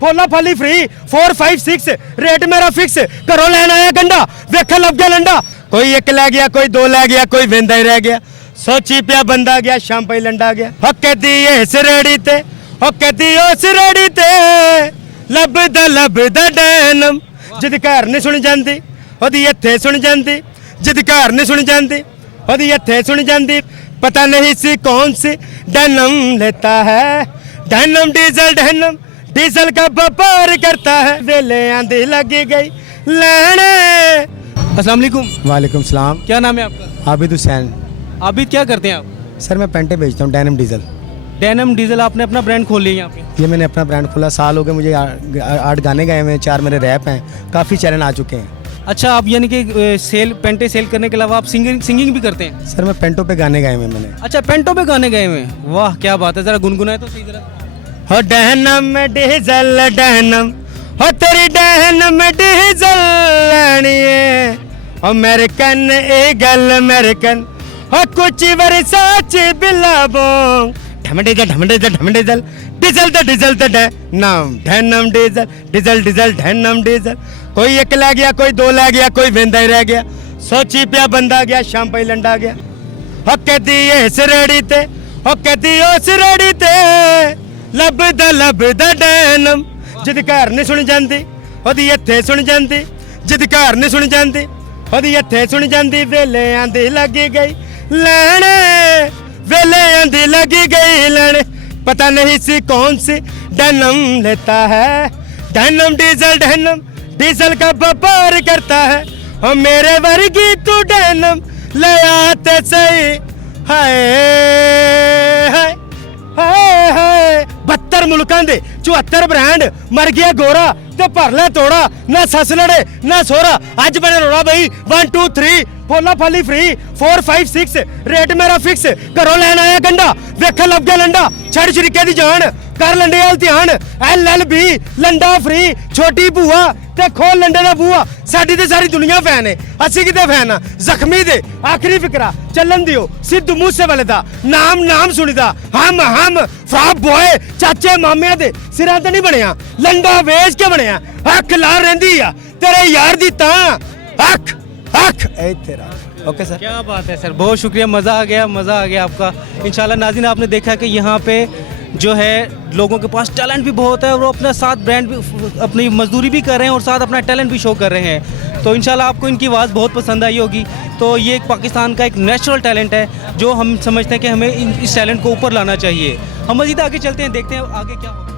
फुला फली free 4 5 6 rate मेरा फिक्स घरों लैन आया गंडा वेख लग गया लंडा कोई एक लै गया कोई दो लै गया कोई वेंदा ही रह गया सोची पिया बंदा गया शाम पई लंडा गया हो कहती इस रेड़ी ते हो कहती उस रेड़ी ते लभदा डैनम जिद घर नहीं सुन जाती ओदी इत्थे सुन जाती जिद घर नहीं सुन जाती ओदी इत्थे सुन जाती पता नहीं सी कौन सी डैनम लेता है डैनम डीजल का व्यापार करता है वेले आंधी लगी गई लेने। अस्सलाम वालेकुम। वालेकुम सलाम। क्या नाम है आपका? आबिद हुसैन। आबिद, क्या करते हैं आप? सर मैं पेंटे बेचता हूँ डैनम डीजल। डेनिम डीजल आपने अपना ब्रांड खोल लिया यहाँ पे? ये मैंने अपना ब्रांड खोला, साल हो गए मुझे, 8 गाने गाए हुए हैं, 4 मेरे रैप हैं, काफ़ी चैनल आ चुके हैं। अच्छा, आप यानी कि पेंटे सेल करने के अलावा आप सिंगिंग भी करते हैं? सर मैं पेंटों पे गाने गाए हुए हैं मैंने। अच्छा, पेंटों पे गाने गए हुए हैं, वाह क्या बात है, ज़रा गुनगुनाए तो सही ज़रा। हो डैनम डीजल डैनम हो तेरी डैनम डीजल लेनी है अमेरिकन ईगल अमेरिकन हो कुछ वर्साच बिलाबो ढमडीजल diesel denim denim diesel denim diesel कोई एक लै गया कोई दो लै गया कोई वेंदा ही रह गया सोची पिया बंदा गया शाम पई लंडा गया हो कहती इस रेड़ी ते हो कहती उस रेड़ी ते लभदा डैनम जिद घर नहीं सुन जाती ओदी इत्थे सुन जाती जिद घर नहीं सुन जाती ओदी इत्थे सुन जाती वेले आंधी लगी गई लेने वेले आंधी लगी गई लेने पता नहीं सी कौन सी डैनम लेता है डैनम डीजल का व्यापार करता है और मेरे वर्गी तू डैनम ले आते सही हाय हाय हाय हाय 72 मुल्कां दे 74 ब्रांड मर गया गोरा ते भर ले तोड़ा ना सस लड़े ना सोरा अज बने रोड़ा बई 1 2 3 फुला फली फ्री 4 5 6 रेट मेरा फिक्स घरों लैन आया गंडा वेख लग गया लंडा छड़ शरीके दी जान कर लंडे वाल ध्यान LLB लंडा फ्री छोटी भूआ ते खोल लंडे दा बूआ साडी ते सारी दुनिया फैन है असी किते फैन आ जख्मी दे आखिरी फिकरा चलन दियो सिद्धू मूसेवाले दा नाम सुनीदा हम फ्राप बॉय चाचे मामे दे सिरां ते नहीं बनया लंडा वेच के बनया अख ला रहिंदी आ तेरे यार दी तां अख ए तेरा। ओके सर, क्या बात है सर, बहुत शुक्रिया, मज़ा आ गया आपका। इंशाल्लाह नाज़रीन, आपने देखा कि यहाँ पे जो है लोगों के पास टैलेंट भी बहुत है और वो अपने साथ ब्रांड भी अपनी मजदूरी भी कर रहे हैं और साथ अपना टैलेंट भी शो कर रहे हैं। तो इंशाल्लाह आपको इनकी आवाज़ बहुत पसंद आई होगी। तो ये एक पाकिस्तान का एक नेचुरल टैलेंट है जो हम समझते हैं कि हमें इस टैलेंट को ऊपर लाना चाहिए। हम मज़ीद आगे चलते हैं, देखते हैं आगे क्या होगा।